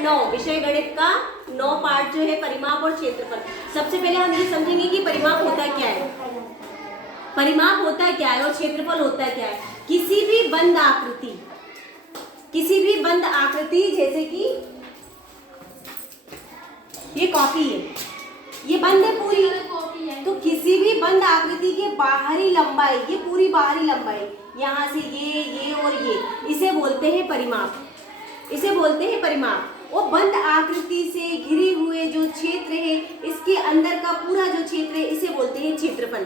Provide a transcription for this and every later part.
9 विषय गणित का 9 पार्ट जो है परिमाप और क्षेत्रफल। सबसे पहले हम ये समझेंगे कि परिमाप होता क्या है, परिमाप होता क्या है और क्षेत्रफल होता क्या है। किसी भी बंद आकृति जैसे कि ये कॉपी है, ये बंद है पूरी, तो किसी भी बंद आकृति के बाहरी लंबाई, ये पूरी बाहरी लंबाई यहाँ से ये और ये, इसे बोलते हैं परिमाप, इसे बोलते हैं परिमाप। वो बंद आकृति से घिरे हुए जो क्षेत्र है, इसके अंदर का पूरा जो क्षेत्र है, इसे बोलते हैं क्षेत्रफल।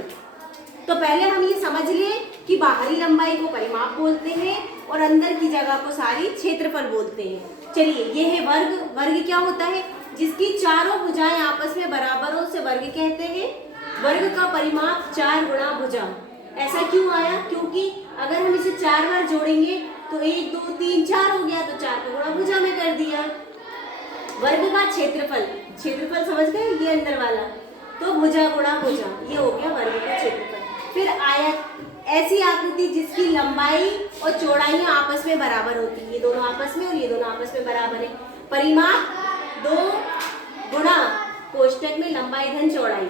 तो पहले हम ये समझ लें कि बाहरी लंबाई को परिमाप बोलते हैं और अंदर की जगह को सारी क्षेत्रफल बोलते हैं। चलिए, ये है वर्ग। वर्ग क्या होता है? जिसकी चारों भुजाएं आपस में बराबर हो उसे वर्ग कहते हैं। वर्ग का परिमाप 4 गुणा भुजा। ऐसा क्यों आया? क्योंकि अगर हम इसे 4 बार जोड़ेंगे तो 1 2 3 4 हो गया, तो 4 का गुणा भुजा में कर दिया। वर्ग का क्षेत्रफल, क्षेत्रफल समझ गए, ये अंदर वाला, तो भुजा गुणा भुजा, ये हो गया वर्ग का क्षेत्रफल। फिर आयत, ऐसी आकृति जिसकी लंबाई और चौड़ाइयां आपस में बराबर होती है, ये दोनों आपस में और ये दोनों आपस में बराबर है। परिमाप 2 गुणा कोष्टक में लंबाई धन चौड़ाई,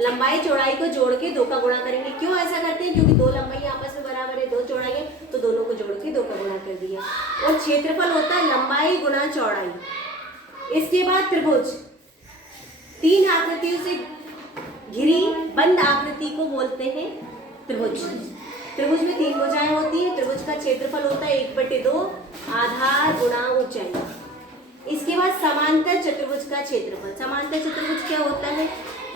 लंबाई चौड़ाई को जोड़ के 2 का गुणा करेंगे। क्यों ऐसा करते हैं? क्योंकि 2 लंबाई आपस में बराबर है, 2 चौड़ाई है, तो दोनों को जोड़ के 2 का गुणा कर दिया। और क्षेत्रफल होता है लंबाई गुणा चौड़ाई। इसके बाद त्रिभुज, 3 आकृतियों से घिरी बंद आकृति को बोलते हैं त्रिभुज। त्रिभुज में 3 भुजाएं होती है। त्रिभुज का क्षेत्रफल होता है 1/2 आधार गुणा ऊंचाई। इसके बाद समांतर चतुर्भुज का क्षेत्रफल। समांतर चतुर्भुज क्या होता है?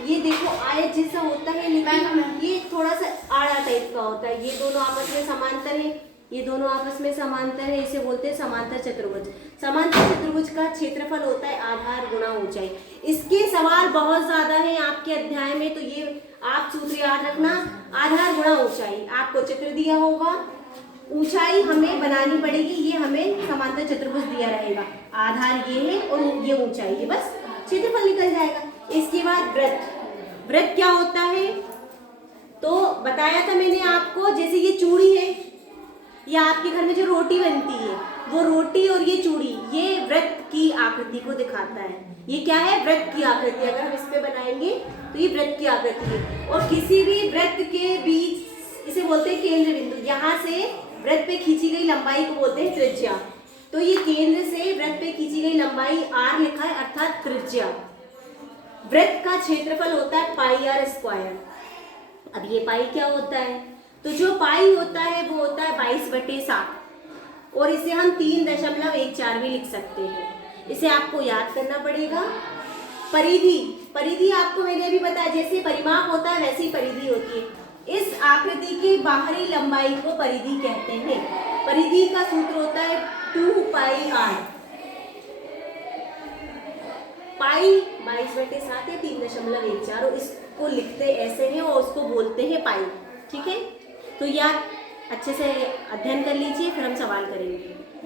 ये देखो आयत जैसा होता है, लेकिन ये थोड़ा सा आड़ा टाइप का होता है। ये दोनों आपस में समांतर है, ये दोनों आपस में समांतर है, इसे बोलते हैं समांतर चतुर्भुज। समांतर चतुर्भुज का क्षेत्रफल होता है आधार गुणा ऊंचाई। इसके सवाल बहुत ज्यादा हैं आपके अध्याय में, तो ये आप सूत्र याद रखना। आधार गुणा ऊंचाई, आपको चित्र दिया होगा, ऊंचाई हमें बनानी पड़ेगी, ये हमें समांतर चतुर्भुज दिया रहेगा। आधार ये है और ये ऊंचाई है, बस क्षेत्रफल निकल जाएगा। इसके बाद वृत्त। वृत्त क्या होता है? तो बताया था मैंने आपको, जैसे ये चूड़ी है, या आपके घर में जो रोटी बनती है, वो रोटी और ये चूड़ी, ये वृत्त की आकृति को दिखाता है। ये क्या है? वृत्त की आकृति। अगर हम इस पे बनाएंगे तो ये वृत्त की आकृति है। और किसी भी वृत्त के बीच, इसे बोलते हैं केंद्र बिंदु। यहाँ से वृत्त पे खींची गई लंबाई को बोलते हैं त्रिज्या। तो ये केंद्र से वृत्त पे खींची गई लंबाई r लिखा है, अर्थात त्रिज्या। वृत्त का क्षेत्रफल होता है पाई आर स्क्वायर। अब ये पाई क्या होता है? तो जो पाई होता है वो होता है 22/7, और इसे हम 3.14 भी लिख सकते हैं। इसे आपको याद करना पड़ेगा। परिधि, परिधि आपको मैंने अभी बताया, जैसे परिमाप होता है वैसे ही परिधि होती है। इस आकृति की बाहरी लंबाई को परिधि कहते हैं। परिधि का सूत्र होता है 2πr। पाई 22/7 या 3.14, और इसको लिखते ऐसे हैं और उसको बोलते हैं पाई। ठीक है, तो यार अच्छे से अध्ययन कर लीजिए, फिर हम सवाल करेंगे।